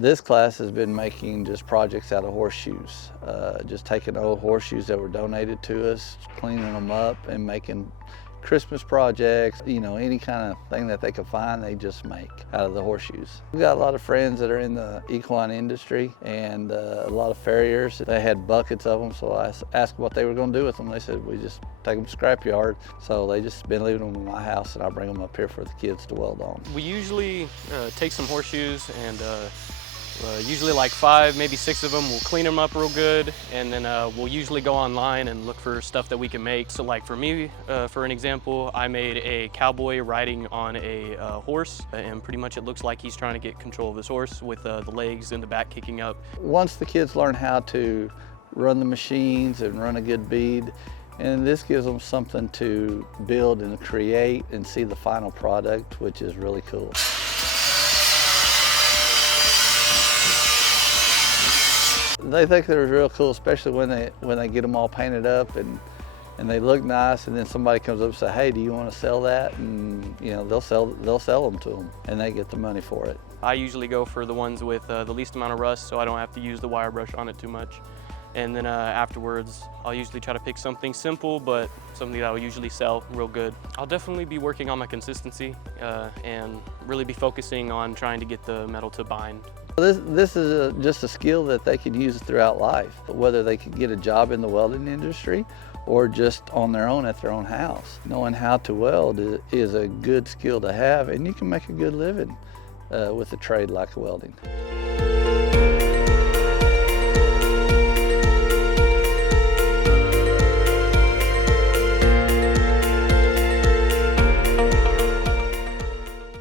This class has been making just projects out of horseshoes, just taking old horseshoes that were donated to us, cleaning them up and making Christmas projects, you know, any kind of thing that they could find, they just make out of the horseshoes. We've got a lot of friends that are in the equine industry and a lot of farriers. They had buckets of them, so I asked what they were going to do with them. They said, we just take them to scrapyard. So they just been leaving them in my house and I bring them up here for the kids to weld on. We usually take some horseshoes and usually like 5, maybe 6 of them. We'll clean them up real good, and then we'll usually go online and look for stuff that we can make. So like for me, for an example, I made a cowboy riding on a horse, and pretty much it looks like he's trying to get control of his horse with the legs and the back kicking up. Once the kids learn how to run the machines and run a good bead, and this gives them something to build and create and see the final product, which is really cool. They think they're real cool, especially when they get them all painted up and they look nice, and then somebody comes up and says, hey, do you want to sell that? And you know, they'll sell them to them and they get the money for it. I usually go for the ones with the least amount of rust, so I don't have to use the wire brush on it too much. And then afterwards, I'll usually try to pick something simple, but something that I'll usually sell real good. I'll definitely be working on my consistency and really be focusing on trying to get the metal to bind. This is just a skill that they can use throughout life, whether they could get a job in the welding industry or just on their own at their own house. Knowing how to weld is a good skill to have, and you can make a good living with a trade like welding.